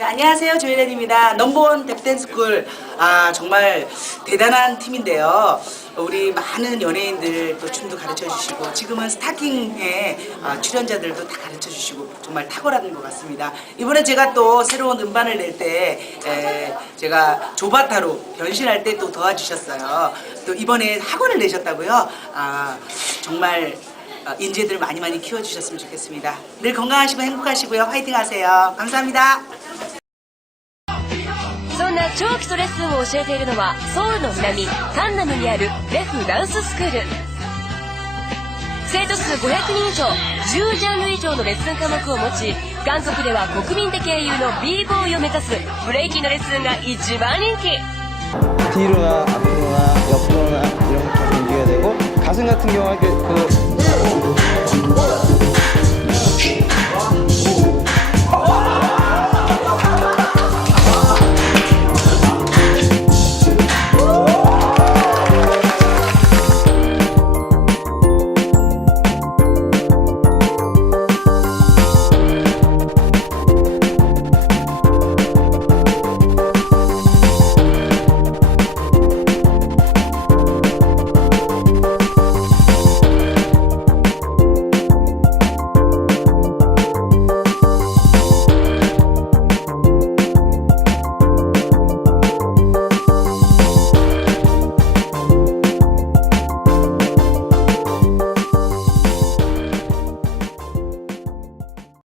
네, 안녕하세요 조혜련입니다. 넘버원 뎁댄스쿨 아 정말 대단한 팀인데요. 우리 많은 연예인들 또 춤도 가르쳐 주시고 지금은 스타킹의 아, 출연자들도 다 가르쳐 주시고 정말 탁월한 것 같습니다. 이번에 제가 또 새로운 음반을 낼 때 제가 조바타로 변신할 때 또 도와주셨어요. 또 이번에 학원을 내셨다고요. 아 정말 어, 인재들 많이 많이 키워주셨으면 좋겠습니다. 늘 건강하시고 행복하시고요. 화이팅 하세요. 감사합니다. そんな長期とレッスンを教えているのはソウルの南カンナムにあるレフダンススクール生徒数500人以上10ジャンル以上のレッスン科目を持ち韓国では国民的英雄の b ボーイを目指すブレイキンのレッスンが一番人気 뒤로나 앞으로나 옆으로나 이런 게 계속 움직여야 되고 가슴 같은 경우가 그, 그